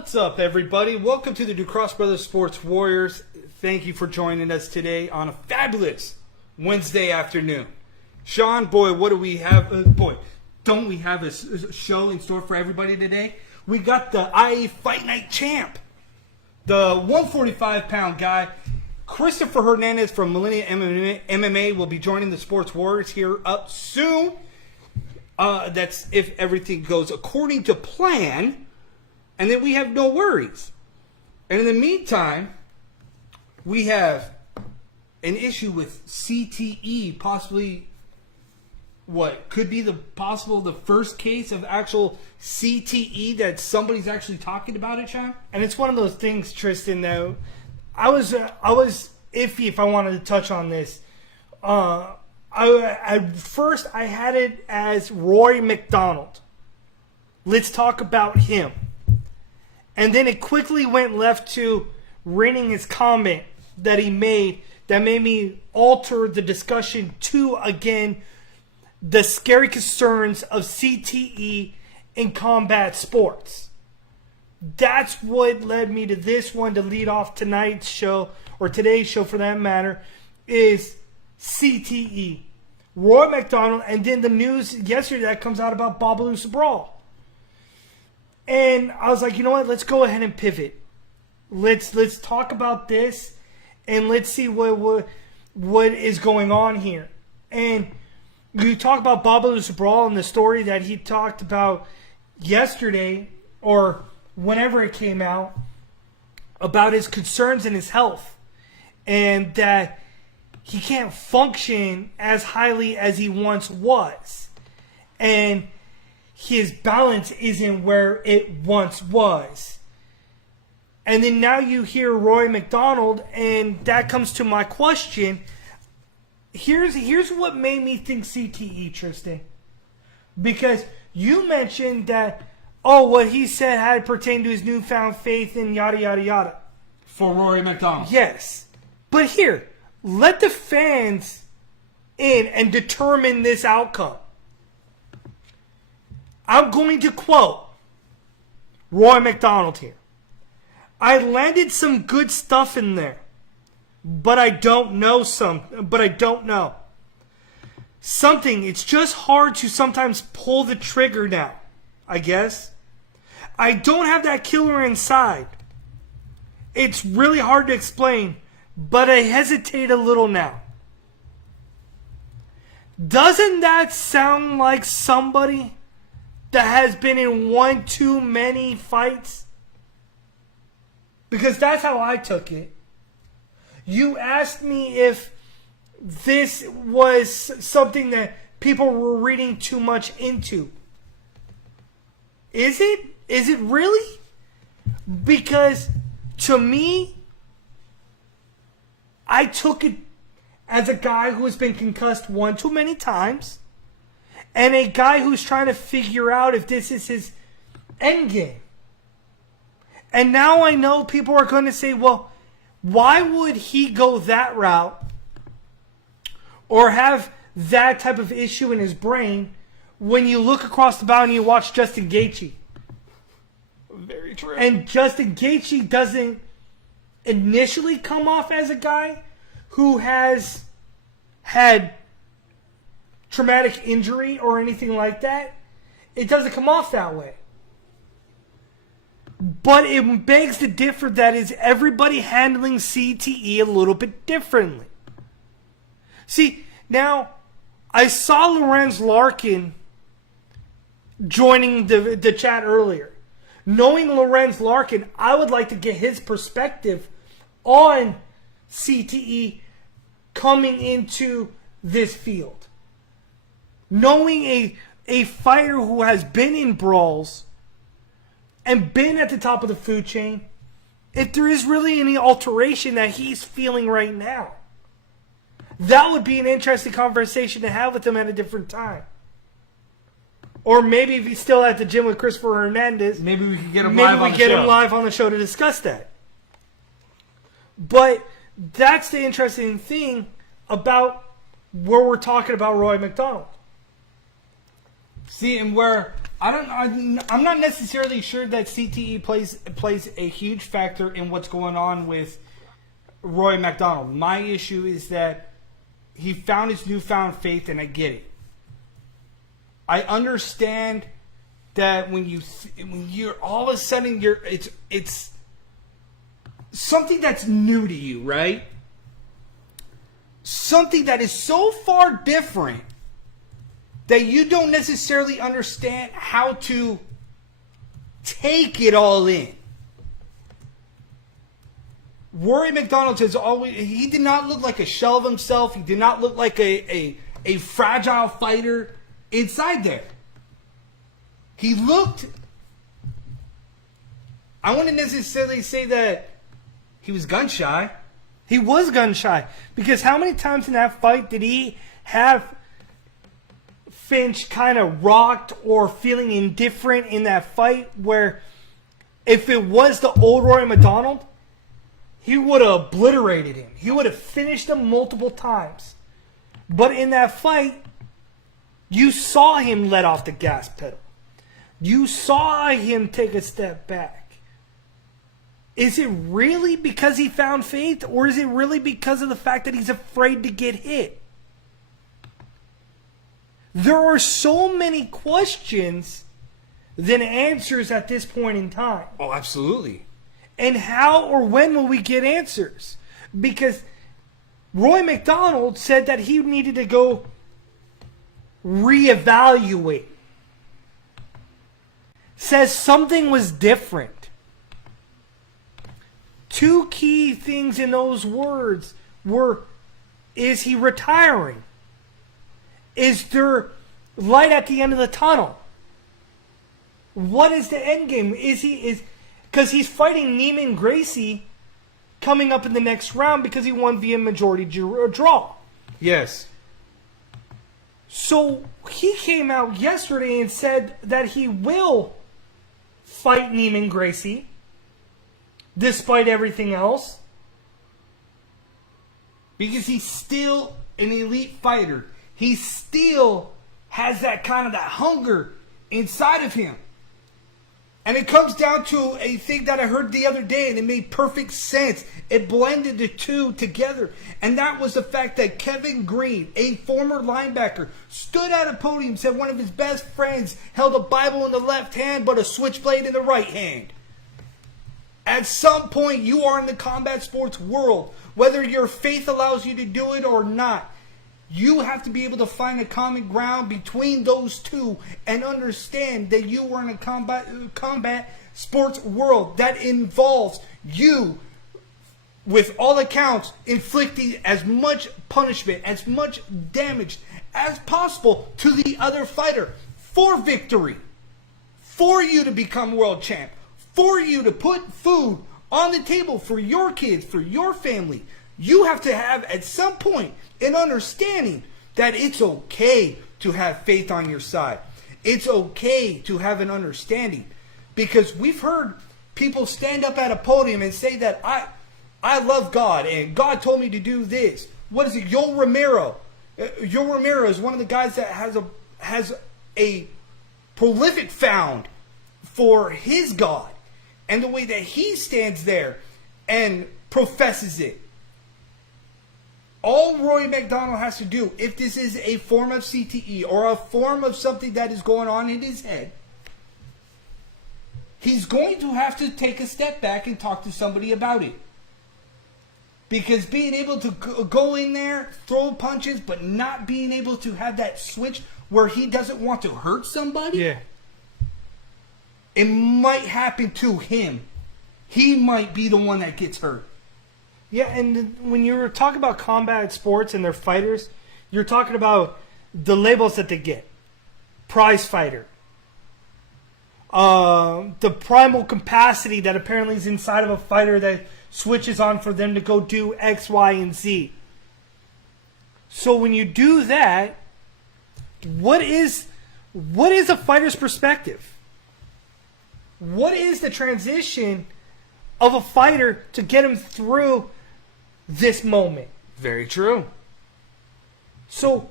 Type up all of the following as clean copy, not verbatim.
What's up, everybody? Welcome to the Ducross Brothers Sports Warriors. Thank you for joining us today on a fabulous Wednesday afternoon. Sean, boy, what do we have? Don't we have a show in store for everybody today? We got the IE Fight Night champ, the 145-pound guy, Christopher Hernandez from Millennium MMA will be joining the Sports Warriors here up soon. That's if everything goes according to plan. And then we have no worries. And in the meantime, we have an issue with CTE, possibly what could be the first case of actual CTE that somebody's actually talking about it, Sean? And it's one of those things, Tristan, though. I was iffy if I wanted to touch on this. First, I had it as Rory MacDonald. Let's talk about him. And then it quickly went left to reading his comment that he made that made me alter the discussion to, again, the scary concerns of CTE in combat sports. That's what led me to this one to lead off tonight's show, or today's show for that matter, is CTE. Rory MacDonald, and then the news yesterday that comes out about Babalusa Brawl. And I was like, you know what? Let's go ahead and pivot. Let's talk about this, and let's see what is going on here. And you talk about Babalusa Brawl and the story that he talked about yesterday, or whenever it came out, about his concerns in his health, and that he can't function as highly as he once was, and his balance isn't where it once was. And then now you hear Rory MacDonald, and that comes to my question. Here's what made me think CTE, Tristan. Because you mentioned that, what he said had pertained to his newfound faith in yada, yada, yada. For Rory MacDonald. Yes. But here, let the fans in and determine this outcome. I'm going to quote Rory MacDonald here. I landed some good stuff in there, but I don't know something. It's just hard to sometimes pull the trigger now, I guess. I don't have that killer inside. It's really hard to explain, but I hesitate a little now. Doesn't that sound like somebody that has been in one too many fights? Because that's how I took it. You asked me if this was something that people were reading too much into. Is it? Is it really? Because to me, I took it as a guy who has been concussed one too many times, and a guy who's trying to figure out if this is his end game. And now I know people are going to say, well, why would he go that route or have that type of issue in his brain when you look across the bow and you watch Justin Gaethje? Very true. And Justin Gaethje doesn't initially come off as a guy who has had traumatic injury or anything like that. It doesn't come off that way. But it begs to differ that is everybody handling CTE a little bit differently. See, now, I saw Lorenz Larkin joining the chat earlier. Knowing Lorenz Larkin, I would like to get his perspective on CTE coming into this field. Knowing a fighter who has been in brawls and been at the top of the food chain, if there is really any alteration that he's feeling right now. That would be an interesting conversation to have with him at a different time. Or maybe if he's still at the gym with Christopher Hernandez, maybe we can get him live on the show. Maybe we get him live on the show to discuss that. But that's the interesting thing about where we're talking about Rory MacDonald. See, and where I'm not necessarily sure that CTE plays a huge factor in what's going on with Rory MacDonald. My issue is that he found his newfound faith, and I get it. I understand that when you're all of a sudden it's something that's new to you, right? Something that is so far different that you don't necessarily understand how to take it all in. Rory MacDonald has always, he did not look like a shell of himself. He did not look like a fragile fighter inside there. He looked, I wouldn't necessarily say that he was gun shy. He was gun shy. Because how many times in that fight did he have Finch kind of rocked or feeling indifferent in that fight, where if it was the old Rory MacDonald, he would have obliterated him. He would have finished him multiple times. But in that fight, you saw him let off the gas pedal. You saw him take a step back. Is it really because he found faith, or is it really because of the fact that he's afraid to get hit? There are so many questions than answers at this point in time. Oh, absolutely. And how or when will we get answers? Because Rory MacDonald said that he needed to go reevaluate. Says something was different. Two key things in those words were, is he retiring? Is there light at the end of the tunnel? What is the end game? Because he's fighting Neiman Gracie coming up in the next round because he won via majority draw. Yes. So he came out yesterday and said that he will fight Neiman Gracie despite everything else. Because he's still an elite fighter. He still has that hunger inside of him. And it comes down to a thing that I heard the other day, and it made perfect sense. It blended the two together. And that was the fact that Kevin Green, a former linebacker, stood at a podium, said one of his best friends held a Bible in the left hand but a switchblade in the right hand. At some point, you are in the combat sports world. Whether your faith allows you to do it or not, you have to be able to find a common ground between those two and understand that you are in a combat sports world that involves you, with all accounts, inflicting as much punishment, as much damage as possible to the other fighter for victory, for you to become world champ, for you to put food on the table for your kids, for your family. You have to have, at some point, an understanding that it's okay to have faith on your side. It's okay to have an understanding. Because we've heard people stand up at a podium and say that I love God and God told me to do this. What is it? Yoel Romero. Yoel Romero is one of the guys that has a prolific found for his God. And the way that he stands there and professes it. All Rory MacDonald has to do, if this is a form of CTE or a form of something that is going on in his head, he's going to have to take a step back and talk to somebody about it. Because being able to go in there, throw punches, but not being able to have that switch where he doesn't want to hurt somebody, it might happen to him. He might be the one that gets hurt. Yeah, and when you're talking about combat sports and their fighters, you're talking about the labels that they get. Prize fighter. The primal capacity that apparently is inside of a fighter that switches on for them to go do X, Y, and Z. So when you do that, what is a fighter's perspective? What is the transition of a fighter to get him through this moment? Very true. So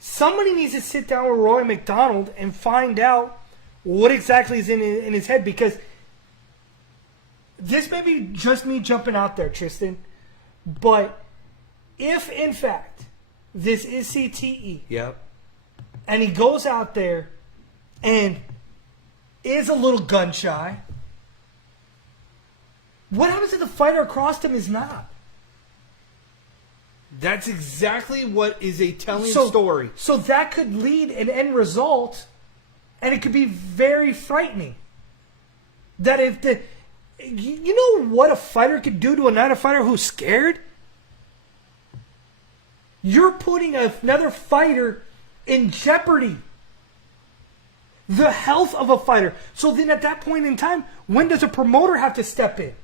somebody needs to sit down with Rory MacDonald and find out what exactly is in his head, because this may be just me jumping out there, Tristan, but if in fact this is CTE, Yep. and he goes out there and is a little gun shy, what happens if the fighter across him is not? That's exactly what is a telling story. So that could lead an end result, and it could be very frightening. That if the... You know what a fighter could do to another fighter who's scared? You're putting another fighter in jeopardy. The health of a fighter. So then at that point in time, when does a promoter have to step in?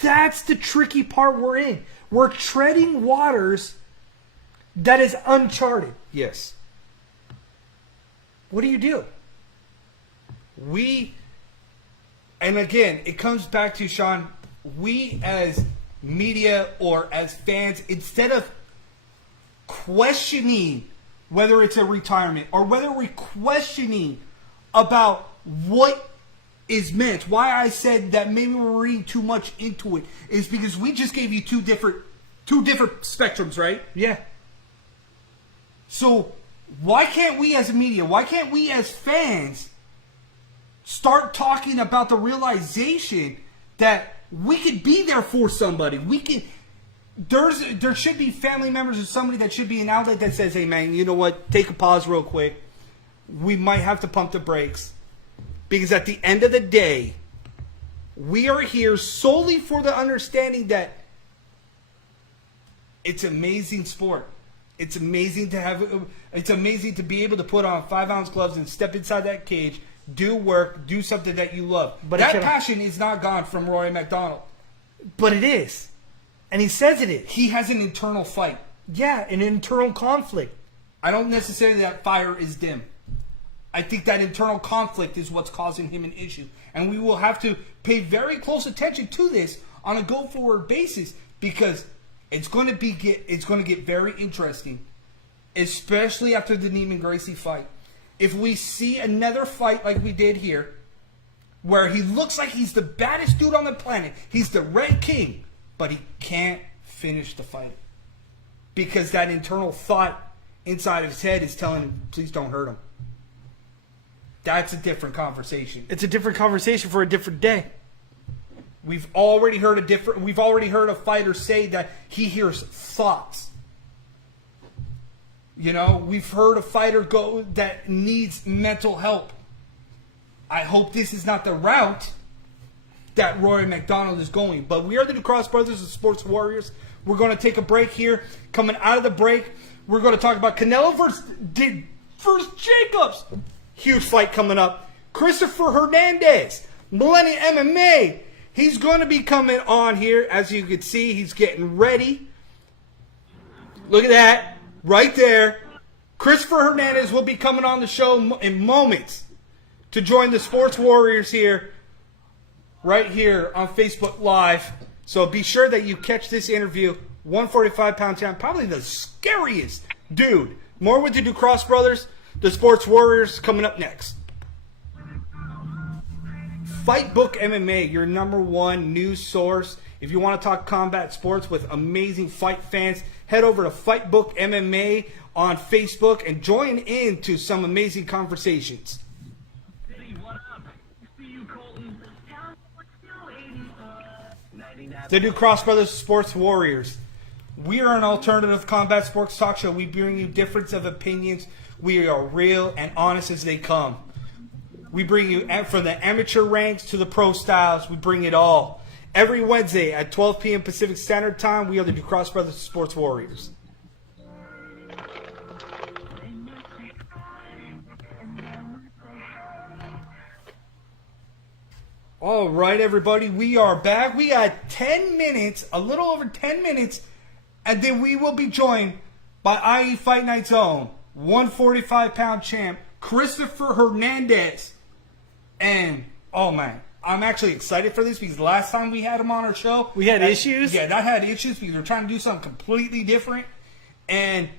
That's the tricky part we're in. We're treading waters that is uncharted. Yes. What do you do? And again, it comes back to, Sean, we as media or as fans, instead of questioning whether it's a retirement or whether we're questioning about what is meant, why I said that maybe we're reading too much into it, is because we just gave you two different spectrums, right? Yeah. So why can't we as a media, why can't we as fans start talking about the realization that we could be there for somebody? There should be family members or somebody that should be an outlet that says, hey man, you know what, take a pause real quick. We might have to pump the brakes. Because at the end of the day, we are here solely for the understanding that it's amazing sport. It's amazing to be able to put on 5-ounce gloves and step inside that cage, do work, do something that you love. But that passion is not gone from Rory MacDonald. But it is. And he says it is. He has an internal fight. Yeah, an internal conflict. I don't necessarily that fire is dim. I think that internal conflict is what's causing him an issue. And we will have to pay very close attention to this on a go-forward basis, because it's going to get very interesting, especially after the Neiman Gracie fight. If we see another fight like we did here, where he looks like he's the baddest dude on the planet, he's the Red King, but he can't finish the fight because that internal thought inside of his head is telling him, please don't hurt him. That's a different conversation. It's a different conversation for a different day. We've already heard a fighter say that he hears thoughts. You know, we've heard a fighter go that needs mental help. I hope this is not the route that Rory MacDonald is going. But we are the DuCross Brothers of Sports Warriors. We're going to take a break here. Coming out of the break, we're going to talk about Canelo versus Jacobs. Huge fight coming up. Christopher Hernandez, Millennium MMA. He's going to be coming on here. As you can see, he's getting ready. Look at that. Right there. Christopher Hernandez will be coming on the show in moments to join the Sports Warriors here, right here on Facebook Live. So be sure that you catch this interview. 145-pound champ, probably the scariest dude. More with the DuCross Brothers, the Sports Warriors, coming up next. Fight Book MMA, your #1 news source. If you want to talk combat sports with amazing fight fans, head over to Fight Book MMA on Facebook and join in to some amazing conversations. The DuCross Brothers Sports Warriors. We are an alternative combat sports talk show. We bring you difference of opinions. We are real and honest as they come. We bring you from the amateur ranks to the pro styles. We bring it all. Every Wednesday at 12 p.m. Pacific Standard Time, we are the DuCross Brothers Sports Warriors. All right, everybody, we are back. We got 10 minutes, a little over 10 minutes, and then we will be joined by IE Fight Night's own 145-pound champ, Christopher Hernandez. And, oh man, I'm actually excited for this because last time we had him on our show, we had issues. Yeah, that had issues because we're trying to do something completely different. And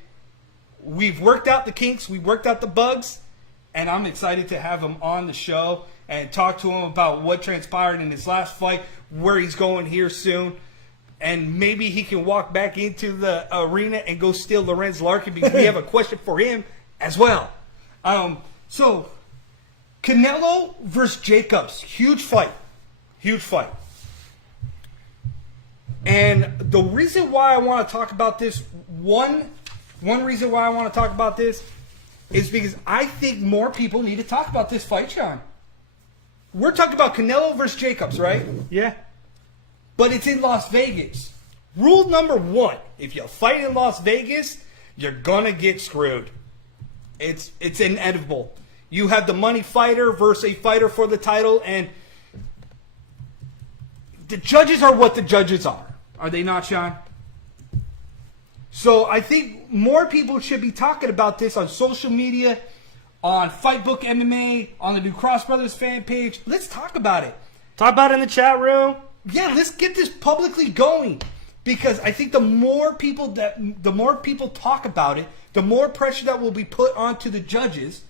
we've worked out the kinks, we've worked out the bugs, and I'm excited to have him on the show and talk to him about what transpired in his last fight, where he's going here soon, and maybe he can walk back into the arena and go steal Lorenz Larkin, because we have a question for him as well. So, Canelo versus Jacobs, huge fight. And the reason why I want to talk about this, one reason why I want to talk about this is because I think more people need to talk about this fight, Sean. We're talking about Canelo versus Jacobs, right? Yeah. But it's in Las Vegas. Rule number 1, if you fight in Las Vegas, you're going to get screwed. It's inevitable. You have the money fighter versus a fighter for the title, and the judges are what the judges are. Are they not, Sean? So I think more people should be talking about this on social media, on Fightbook MMA, on the New Cross Brothers fan page. Let's talk about it. Talk about it in the chat room. Yeah, let's get this publicly going, because I think the more people talk about it, the more pressure that will be put onto the judges,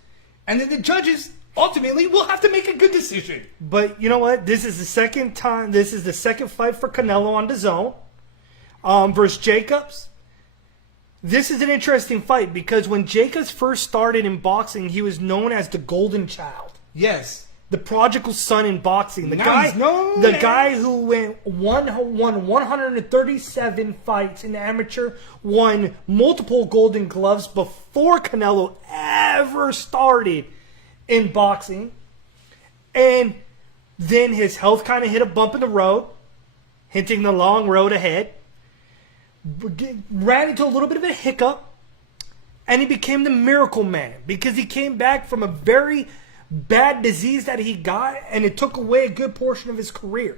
and then the judges ultimately will have to make a good decision. But you know what? This is the second time. This is the second fight for Canelo on the zone versus Jacobs. This is an interesting fight because when Jacobs first started in boxing, he was known as the Golden Child. Yes. The prodigal son in boxing. The Nice. guy who won 137 fights in amateur, won multiple Golden Gloves before Canelo ever started in boxing. And then his health kind of hit a bump in the road, hinting the long road ahead. Ran into a little bit of a hiccup, and he became the Miracle Man because he came back from a very bad disease that he got, and it took away a good portion of his career.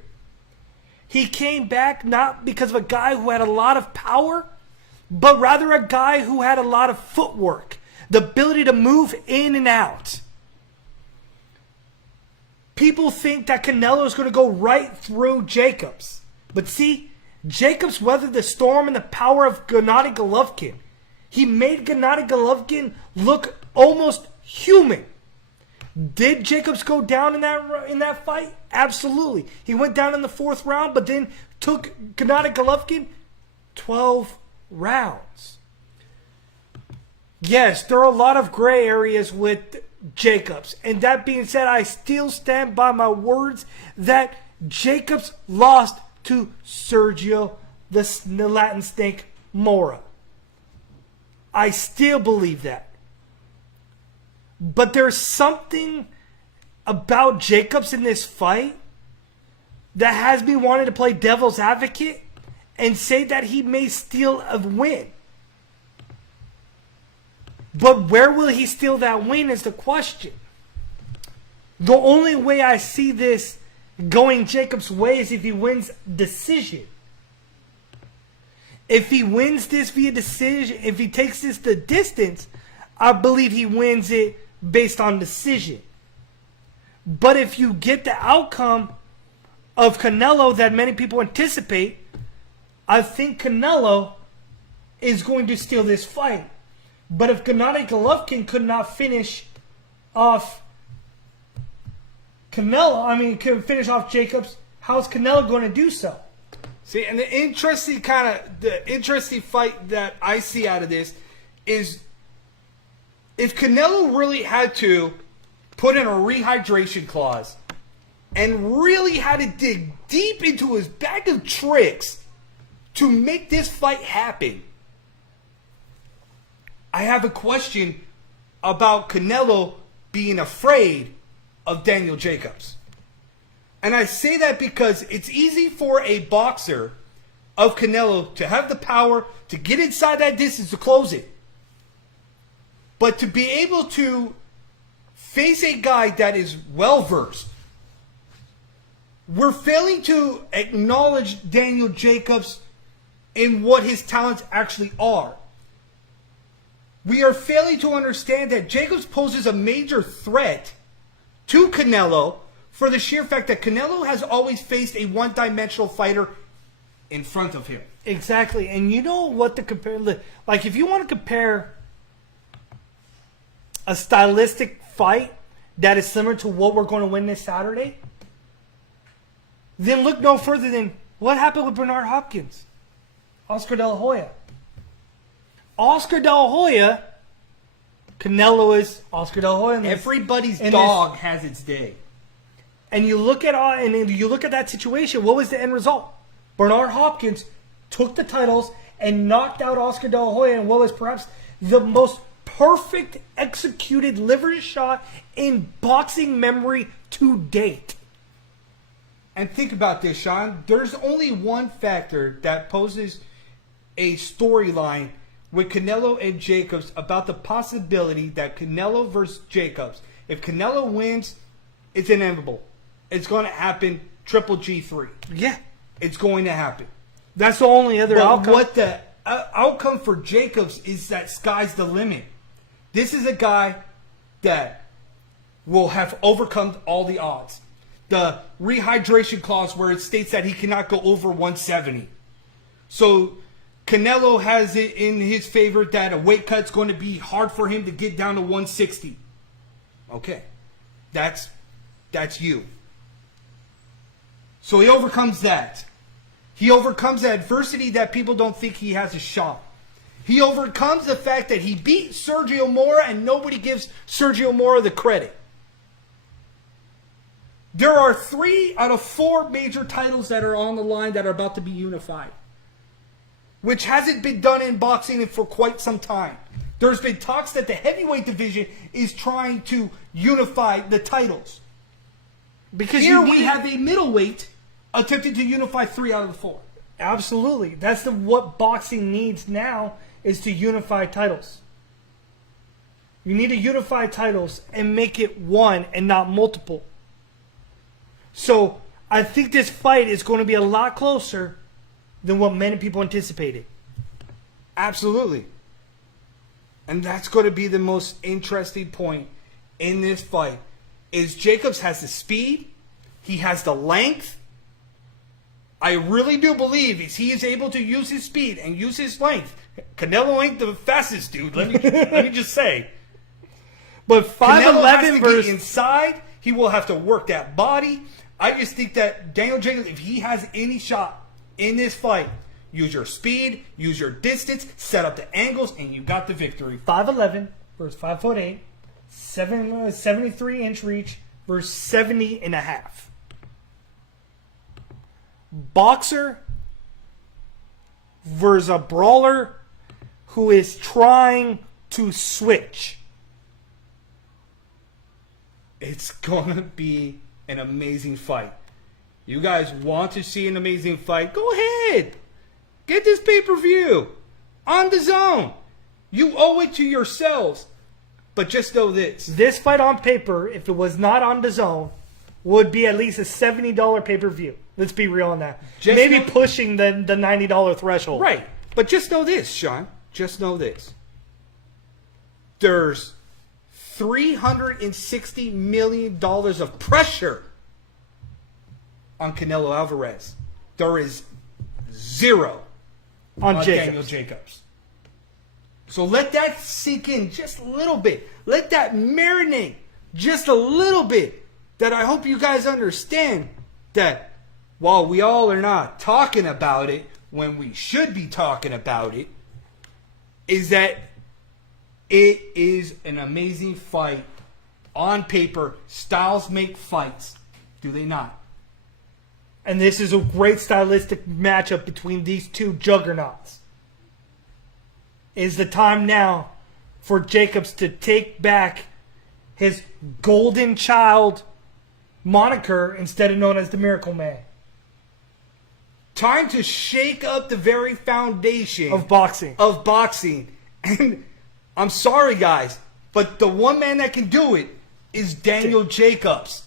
He came back not because of a guy who had a lot of power, but rather a guy who had a lot of footwork, the ability to move in and out. People think that Canelo is going to go right through Jacobs. But see, Jacobs weathered the storm and the power of Gennady Golovkin. He made Gennady Golovkin look almost human. Did Jacobs go down in that fight? Absolutely. He went down in the 4th round, but then took Gennady Golovkin 12 rounds. Yes, there are a lot of gray areas with Jacobs. And that being said, I still stand by my words that Jacobs lost to Sergio the Latin Snake Mora. I still believe that. But there's something about Jacobs in this fight that has me wanting to play devil's advocate and say that he may steal a win. But where will he steal that win is the question. The only way I see this going Jacobs' way is if he wins decision. If he wins this via decision, if he takes this the distance, I believe he wins it based on decision. But if you get the outcome of Canelo that many people anticipate, I think Canelo is going to steal this fight. But if Gennady Golovkin could not finish off could finish off Jacobs, how's Canelo going to do so? See, and the interesting fight that I see out of this is if Canelo really had to put in a rehydration clause and really had to dig deep into his bag of tricks to make this fight happen, I have a question about Canelo being afraid of Daniel Jacobs. And I say that because it's easy for a boxer of Canelo to have the power to get inside that distance to close it. But to be able to face a guy that is well-versed, we're failing to acknowledge Daniel Jacobs in what his talents actually are. We are failing to understand that Jacobs poses a major threat to Canelo for the sheer fact that Canelo has always faced a one-dimensional fighter in front of him. Exactly. And you know what to compare? Like, if you want to compare a stylistic fight that is similar to what we're going to win this Saturday, then look no further than what happened with Bernard Hopkins, Oscar De La Hoya. Oscar De La Hoya, Canelo is Oscar De La Hoya. Everybody's dog has its day. And you look at that situation. What was the end result? Bernard Hopkins took the titles and knocked out Oscar De La Hoya in what was perhaps the most perfect executed liver shot in boxing memory to date. And think about this, Sean. There's only one factor that poses a storyline with Canelo and Jacobs about the possibility that Canelo versus Jacobs, if Canelo wins, it's inevitable. It's going to happen Triple G3. Yeah. It's going to happen. That's the only other outcome. But what the outcome for Jacobs is that sky's the limit. This is a guy that will have overcome all the odds. The rehydration clause where it states that he cannot go over 170. So Canelo has it in his favor that a weight cut's going to be hard for him to get down to 160. Okay. That's you. So he overcomes that. He overcomes the adversity that people don't think he has a shot. He overcomes the fact that he beat Sergio Mora and nobody gives Sergio Mora the credit. There are 3 out of 4 major titles that are on the line that are about to be unified, which hasn't been done in boxing for quite some time. There's been talks that the heavyweight division is trying to unify the titles. Because here we have a middleweight attempting to unify 3 out of the 4. Absolutely. That's what boxing needs now, is to unify titles. You need to unify titles and make it one and not multiple. So I think this fight is going to be a lot closer than what many people anticipated. Absolutely. And that's going to be the most interesting point in this fight. Is Jacobs has the speed. He has the length. I really do believe he is able to use his speed and use his length. Canelo ain't the fastest dude. Let me just say. But 5'11" versus inside, he will have to work that body. I just think that Daniel Jacobs, if he has any shot in this fight, use your speed, use your distance, set up the angles, and you got the victory. 5'11" versus 5'8", 73-inch reach versus 70.5. Boxer versus a brawler who is trying to switch. It's going to be an amazing fight. You guys want to see an amazing fight? Go ahead. Get this pay-per-view on the zone. You owe it to yourselves. But just know this. This fight on paper, if it was not on the zone, would be at least a $70 pay-per-view. Let's be real on that. Maybe pushing the $90 threshold. Right. But just know this, Sean. Just know this. There's $360 million of pressure on Canelo Alvarez. There is 0 on Daniel Jacobs. So let that sink in just a little bit. Let that marinate just a little bit. That I hope you guys understand that while we all are not talking about it when we should be talking about it, is that it is an amazing fight. On paper, styles make fights. Do they not? And this is a great stylistic matchup between these two juggernauts. Is the time now for Jacobs to take back his golden child moniker instead of known as the Miracle Man. Time to shake up the very foundation of boxing. And I'm sorry, guys, but the one man that can do it is Daniel Jacobs.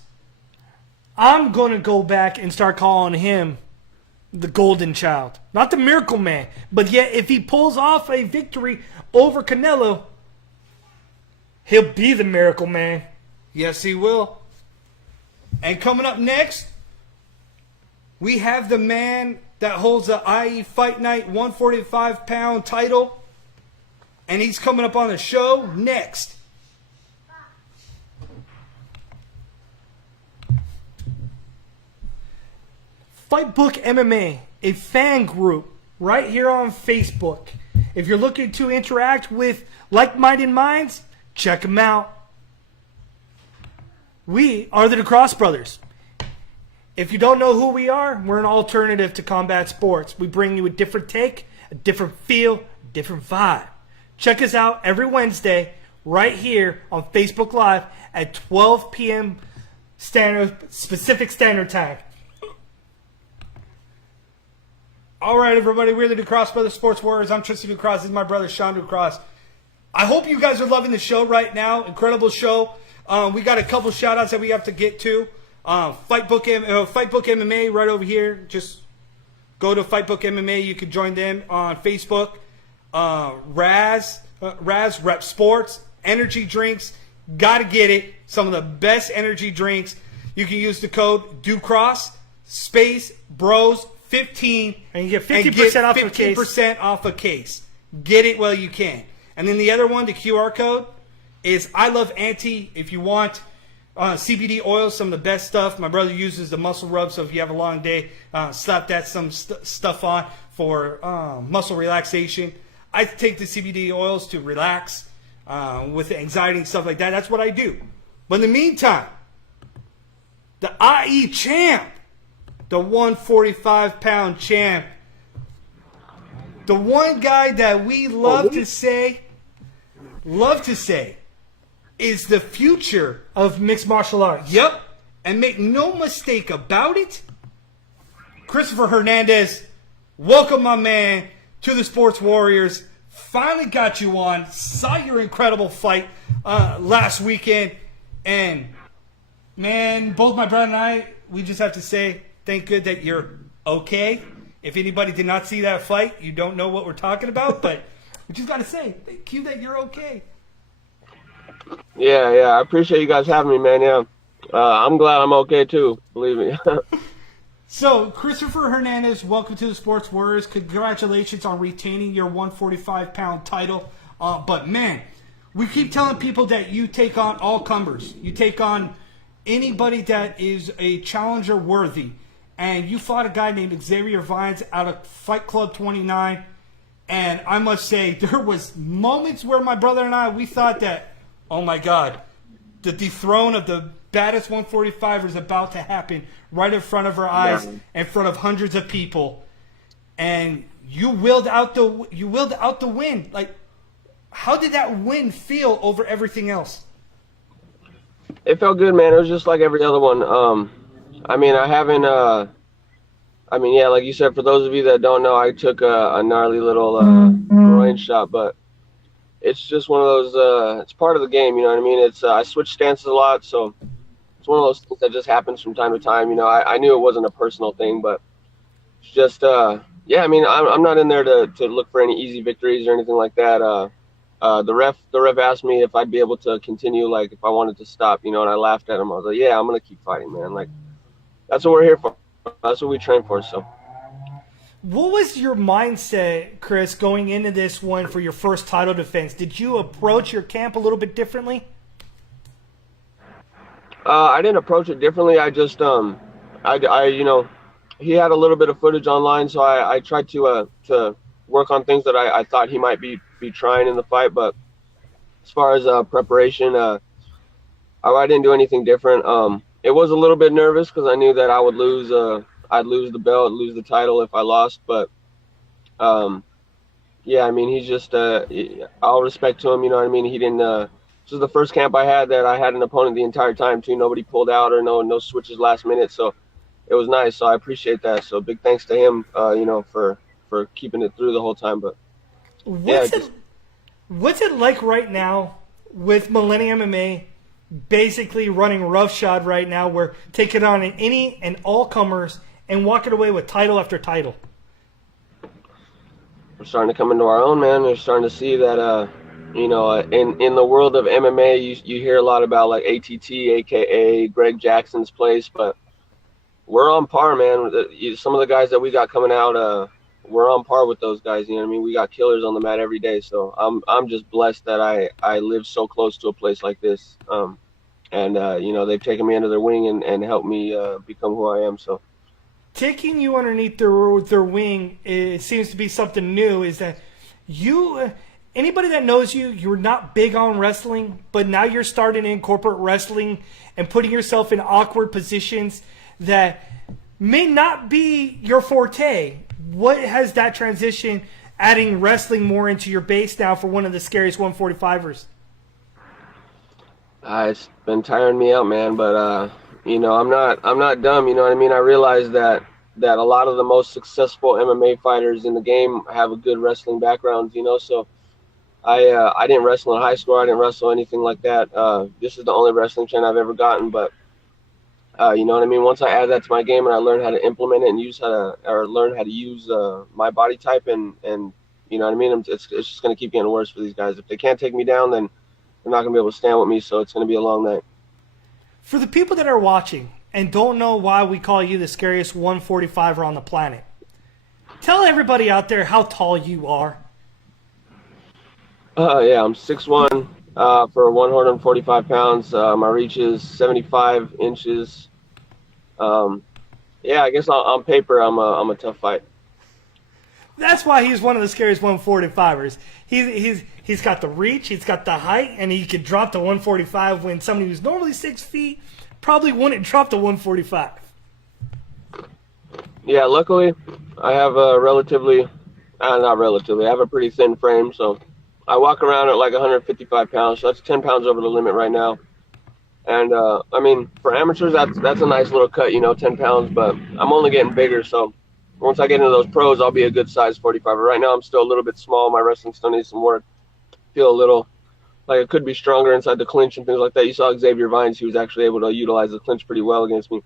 I'm going to go back and start calling him the Golden Child. Not the Miracle Man. But yet, if he pulls off a victory over Canelo, he'll be the Miracle Man. Yes, he will. And coming up next, we have the man that holds the IE Fight Night 145-pound title. And he's coming up on the show next. Fightbook MMA, a fan group right here on Facebook. If you're looking to interact with like-minded minds, check them out. We are the DeCross Brothers. If you don't know who we are, we're an alternative to combat sports. We bring you a different take, a different feel, a different vibe. Check us out every Wednesday right here on Facebook Live at 12 p.m. Pacific Standard Time. All right, everybody, we're the DeCross Brothers Sports Warriors. I'm Tristan DeCross. This is my brother, Sean DeCross. I hope you guys are loving the show right now. Incredible show. We got a couple shout-outs that we have to get to. Fightbook MMA right over here. Just go to Fightbook MMA. You can join them on Facebook. Raz Rep Sports, energy drinks. Got to get it. Some of the best energy drinks. You can use the code DuCross space bros 15 and you get 50% off 15% off a case. Get it while you can. And then the other one, the QR code, is I Love Auntie. If you want CBD oil, some of the best stuff. My brother uses the muscle rub, so if you have a long day, slap that stuff on for muscle relaxation. I take the CBD oils to relax with anxiety and stuff like that. That's what I do. But in the meantime, the IE champ, the 145-pound champ, the one guy that we love to say is the future of mixed martial arts. Yep. And make no mistake about it, Christopher Hernandez, welcome, my man, to the Sports Warriors. Finally got you on. Saw your incredible fight last weekend. And, man, both my brother and I, we just have to say, thank good that you're okay. If anybody did not see that fight, you don't know what we're talking about. But we just got to say, thank you that you're okay. Yeah, I appreciate you guys having me, man. Yeah, I'm glad I'm okay too. Believe me. So, Christopher Hernandez, welcome to the Sports Warriors. Congratulations on retaining your 145-pound title. But man, we keep telling people that you take on all comers. You take on anybody that is a challenger worthy. And you fought a guy named Xavier Vines out of Fight Club 29. And I must say, there was moments where my brother and I, we thought that, oh my God, the dethrone of the baddest 145er is about to happen right in front of our eyes, in front of hundreds of people. And you willed out the win. Like, how did that win feel over everything else? It felt good, man. It was just like every other one. I mean, I haven't. Yeah, like you said, for those of you that don't know, I took a gnarly little groin shot, but it's just one of those, it's part of the game, you know what I mean? It's, I switch stances a lot, so it's one of those things that just happens from time to time. You know, I knew it wasn't a personal thing, but it's just, yeah, I mean, I'm not in there to look for any easy victories or anything like that. The ref asked me if I'd be able to continue, like, if I wanted to stop, you know, and I laughed at him. I was like, yeah, I'm going to keep fighting, man. Like, that's what we're here for. That's what we train for, so. What was your mindset, Chris, going into this one for your first title defense? Did you approach your camp a little bit differently? I didn't approach it differently. I just, you know, he had a little bit of footage online, so I tried to work on things that I thought he might be trying in the fight. But as far as preparation, I didn't do anything different. It was a little bit nervous because I knew that I would lose. I'd lose the belt, lose the title if I lost. But yeah, I mean, he's just all respect to him. You know what I mean? He didn't. This was the first camp I had that I had an opponent the entire time too. Nobody pulled out or no switches last minute. So it was nice. So I appreciate that. So big thanks to him. You know, for keeping it through the whole time. But what's it like right now with Millennium MMA? Basically running roughshod right now. We're taking on any and all comers and walking away with title after title. We're starting to come into our own, man. We're starting to see that, you know, in the world of MMA, you hear a lot about like ATT, aka Greg Jackson's place, but we're on par, man. Some of the guys that we got coming out, we're on par with those guys. You know what I mean? We got killers on the mat every day. So I'm just blessed that I live so close to a place like this. And you know, they've taken me under their wing and helped me become who I am. So taking you underneath their wing, it seems to be something new, is that you, anybody that knows you, you're not big on wrestling, but now you're starting to incorporate wrestling and putting yourself in awkward positions that may not be your forte. What has that transition, adding wrestling more into your base now for one of the scariest 145ers? It's been tiring me out, man, but you know, I'm not dumb, you know what I mean? I realize that a lot of the most successful MMA fighters in the game have a good wrestling background, you know, so I didn't wrestle in high school, I didn't wrestle anything like that. This is the only wrestling training I've ever gotten, but you know what I mean? Once I add that to my game and I learn how to implement it and learn how to use my body type and you know what I mean? It's just going to keep getting worse for these guys. If they can't take me down, then they're not going to be able to stand with me, so it's going to be a long night. For the people that are watching and don't know why we call you the scariest 145er on the planet, tell everybody out there how tall you are. Yeah, I'm 6'1", for 145 pounds. My reach is 75 inches. Yeah, I guess on paper I'm a tough fight. That's why he's one of the scariest 145ers. He's got the reach, he's got the height, and he could drop to 145 when somebody who's normally 6 feet probably wouldn't drop to 145. Yeah, luckily I have a I have a pretty thin frame, so I walk around at like 155 pounds, so that's 10 pounds over the limit right now. And I mean, for amateurs, that's a nice little cut, you know, 10 pounds, but I'm only getting bigger, so once I get into those pros, I'll be a good size 45. But right now, I'm still a little bit small. My wrestling still needs some work. Feel a little like it could be stronger inside the clinch and things like that. You saw Xavier Vines; he was actually able to utilize the clinch pretty well against me.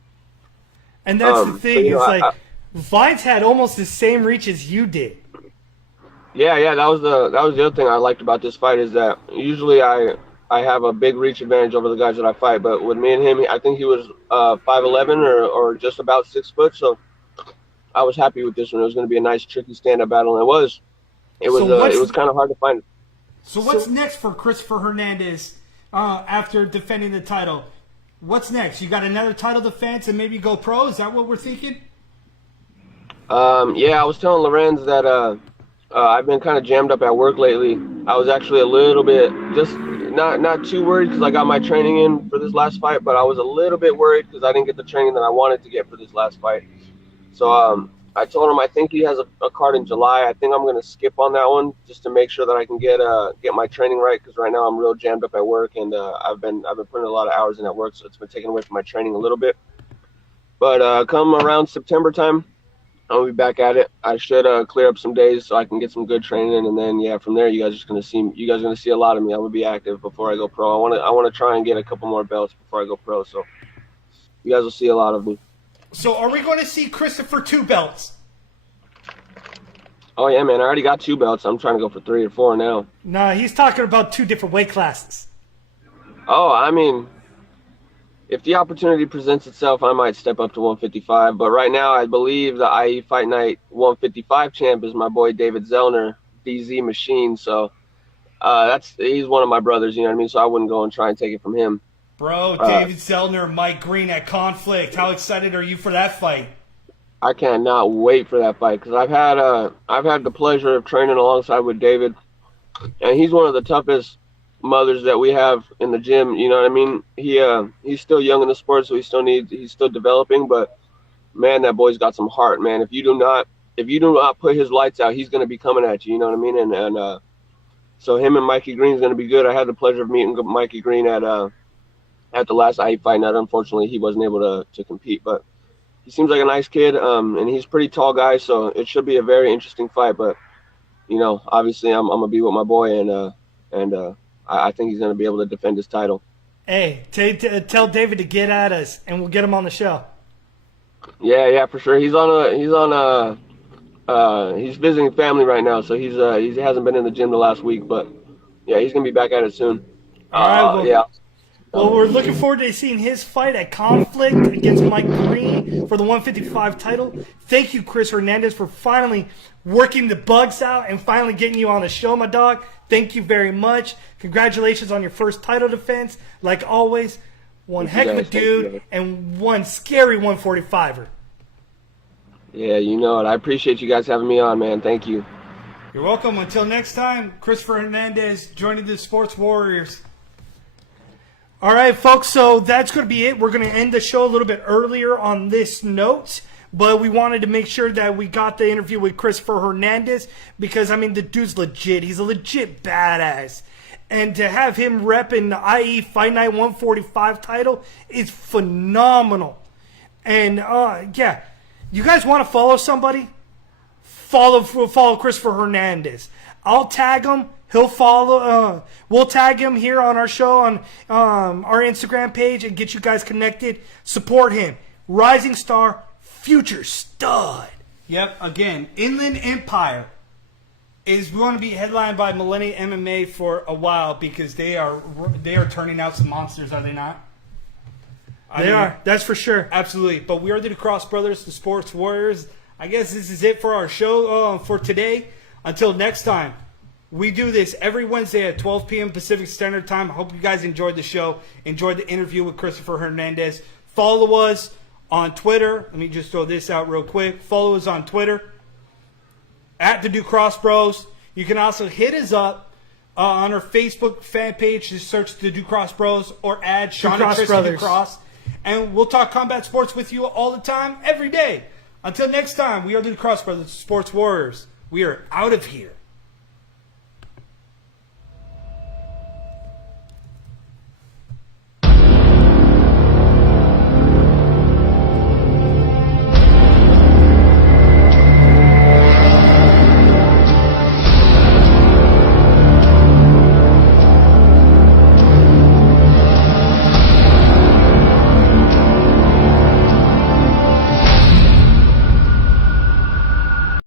And that's the thing. So, you know, Vines had almost the same reach as you did. Yeah, that was the other thing I liked about this fight is that usually I have a big reach advantage over the guys that I fight, but with me and him, I think he was 5'11" or just about 6 foot, so I was happy with this one. It was going to be a nice, tricky stand-up battle, and it was. It was kind of hard to find. So what's next for Christopher Hernandez after defending the title? What's next? You got another title defense and maybe go pro? Is that what we're thinking? Yeah, I was telling Lorenz that I've been kind of jammed up at work lately. I was actually a little bit just not too worried because I got my training in for this last fight, but I was a little bit worried because I didn't get the training that I wanted to get for this last fight. So I told him I think he has a card in July. I think I'm going to skip on that one just to make sure that I can get my training right because right now I'm real jammed up at work and I've been putting a lot of hours in at work, so it's been taking away from my training a little bit. But come around September time, I'll be back at it. I should clear up some days so I can get some good training, and then yeah, from there you guys are going to see a lot of me. I'm going to be active before I go pro. I want to try and get a couple more belts before I go pro, so you guys will see a lot of me. So are we going to see Christopher 2 belts? Oh yeah, man, I already got 2 belts. I'm trying to go for 3 or 4 now. No, he's talking about 2 different weight classes. Oh, I mean, if the opportunity presents itself, I might step up to 155. But right now, I believe the IE Fight Night 155 champ is my boy David Zellner, DZ Machine. So he's one of my brothers, you know what I mean? So I wouldn't go and try and take it from him. Bro, David Zellner, Mike Green at Conflict. How excited are you for that fight? I cannot wait for that fight because I've had the pleasure of training alongside with David, and he's one of the toughest mothers that we have in the gym. You know what I mean? He's still young in the sport, so he's still developing. But man, that boy's got some heart, man. If you do not put his lights out, he's gonna be coming at you. You know what I mean? And so him and Mikey Green's gonna be good. I had the pleasure of meeting Mikey Green at the last IE Fight Night. Unfortunately, he wasn't able to compete, but he seems like a nice kid, and he's a pretty tall guy, so it should be a very interesting fight. But you know, obviously, I'm gonna be with my boy, and I think he's gonna be able to defend his title. Hey, tell David to get at us, and we'll get him on the show. Yeah, for sure. He's visiting family right now, so he hasn't been in the gym the last week, but yeah, he's gonna be back at it soon. All right, well, yeah. Well, we're looking forward to seeing his fight at Conflict against Mike Green for the 155 title. Thank you, Chris Hernandez, for finally working the bugs out and finally getting you on the show, my dog. Thank you very much. Congratulations on your first title defense. Like always, one heck of a dude and one scary 145er. Yeah, you know it. I appreciate you guys having me on, man. Thank you. You're welcome. Until next time, Christopher Hernandez joining the Sports Warriors. All right, folks, so that's going to be it. We're going to end the show a little bit earlier on this note, but we wanted to make sure that we got the interview with Christopher Hernandez because, I mean, the dude's legit. He's a legit badass. And to have him repping the IE Fight Night 145 title is phenomenal. And, yeah, you guys want to follow somebody? Follow Christopher Hernandez. I'll tag him. He'll follow. We'll tag him here on our show on our Instagram page and get you guys connected. Support him. Rising star, future stud. Yep, again, Inland Empire is going to be headlined by Millennium MMA for a while because they are turning out some monsters, are they not? They are. That's for sure. Absolutely. But we are the Cross Brothers, the Sports Warriors. I guess this is it for our show for today. Until next time, we do this every Wednesday at 12 p.m. Pacific Standard Time. I hope you guys enjoyed the show, enjoyed the interview with Christopher Hernandez. Follow us on Twitter. Let me just throw this out real quick. Follow us on Twitter at the Do Cross Bros. You can also hit us up on our Facebook fan page. Just search the Do Cross Bros or add Sean and Tristan Do Cross. And we'll talk combat sports with you all the time, every day. Until next time, we are the Cross Brothers, Sports Warriors. We are out of here.